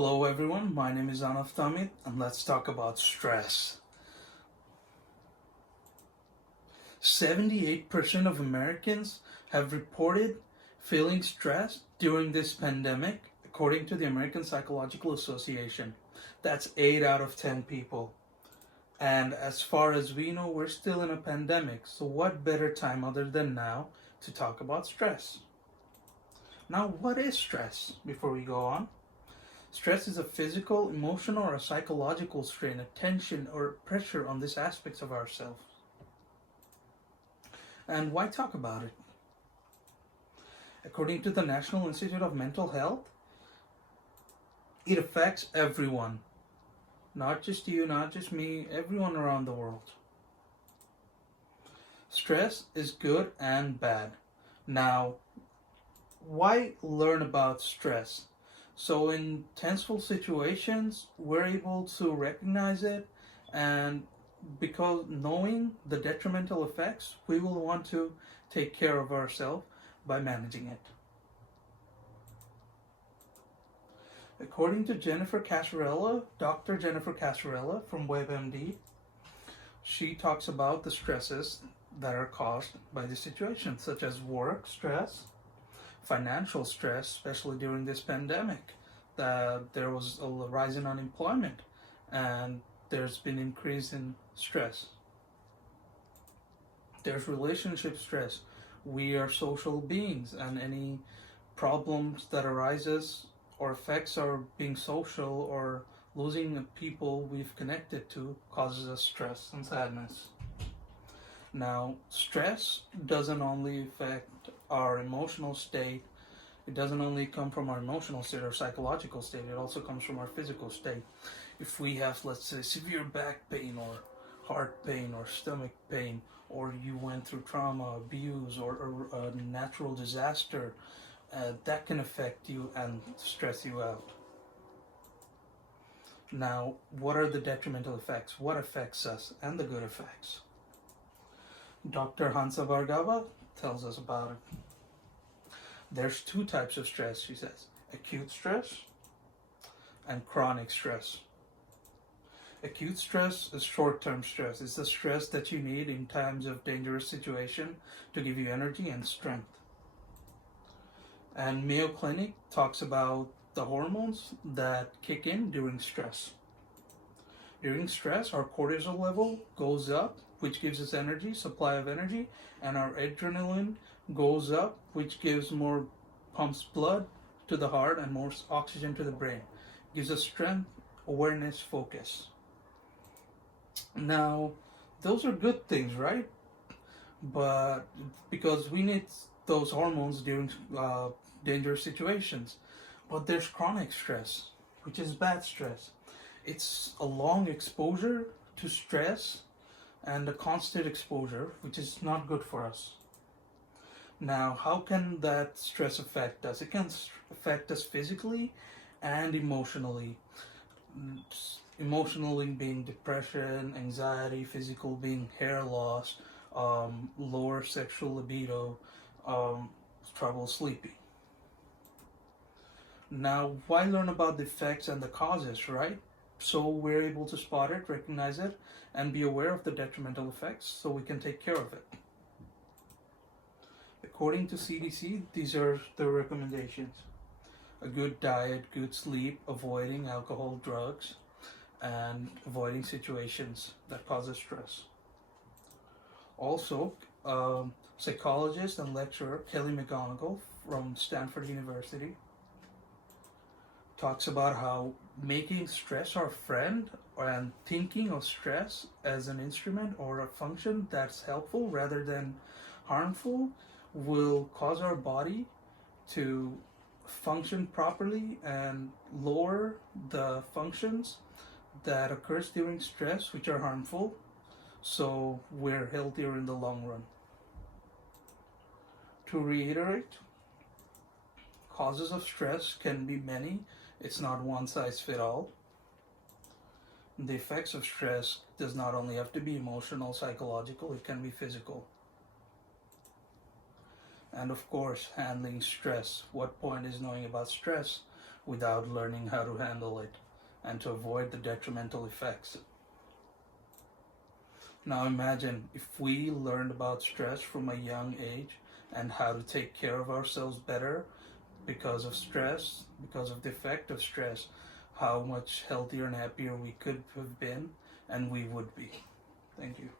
Hello everyone, my name is Ahnaf Tahmid and let's talk about stress. 78% of Americans have reported feeling stressed during this pandemic, according to the American Psychological Association. That's 8 out of 10 people. And as far as we know, we're still in a pandemic, so what better time other than now to talk about stress? Now, what is stress before we go on? Stress is a physical, emotional, or a psychological strain, a tension, or pressure on these aspects of ourselves. And why talk about it? According to the National Institute of Mental Health, it affects everyone. Not just you, not just me, everyone around the world. Stress is good and bad. Now, why learn about stress? So in tenseful situations, we're able to recognize it, and because knowing the detrimental effects, we will want to take care of ourselves by managing it. According to Jennifer Casarella, Dr. Jennifer Casarella from WebMD, she talks about the stresses that are caused by the situation, such as work stress, financial stress, especially during this pandemic. There was a rise in unemployment and there's been increase in stress. There's relationship stress. We are social beings, and any problems that arises or affects our being social or losing people we've connected to causes us stress and sadness. Now, stress doesn't only affect our emotional state, it doesn't only come from our emotional state or psychological state, it also comes from our physical state. If we have, let's say, severe back pain or heart pain or stomach pain, or you went through trauma, abuse, or a natural disaster, that can affect you and stress you out. Now, what are the detrimental effects? What affects us and the good effects? Dr. Hansa Bhargava tells us about it. There's two types of stress, she says: acute stress and chronic stress. Acute stress is short-term stress. It's the stress that you need in times of dangerous situation to give you energy and strength. And Mayo Clinic talks about the hormones that kick in during stress. During stress, our cortisol level goes up, which gives us energy, supply of energy, and our adrenaline goes up, which gives more pumps blood to the heart and more oxygen to the brain. Gives us strength, awareness, focus. Now, those are good things, right? But because we need those hormones during dangerous situations. But there's chronic stress, which is bad stress. It's a long exposure to stress and a constant exposure, which is not good for us. Now, how can that stress affect us? It can affect us physically and emotionally. Emotionally being depression, anxiety; physical being hair loss, lower sexual libido, trouble sleeping. Now, why learn about the effects and the causes, right? So we're able to spot it, recognize it, and be aware of the detrimental effects so we can take care of it. According to CDC, these are the recommendations: a good diet, good sleep, avoiding alcohol, drugs, and avoiding situations that cause stress. Also, psychologist and lecturer Kelly McGonigal from Stanford University talks about how making stress our friend and thinking of stress as an instrument or a function that's helpful rather than harmful will cause our body to function properly and lower the functions that occurs during stress, which are harmful, so we're healthier in the long run. To reiterate, causes of stress can be many. It's not one size fit all. The effects of stress does not only have to be emotional, psychological, it can be physical. And of course, handling stress. What point is knowing about stress without learning how to handle it and to avoid the detrimental effects. Now imagine if we learned about stress from a young age and how to take care of ourselves better because of stress, because of the effect of stress, how much healthier and happier we could have been and we would be. Thank you.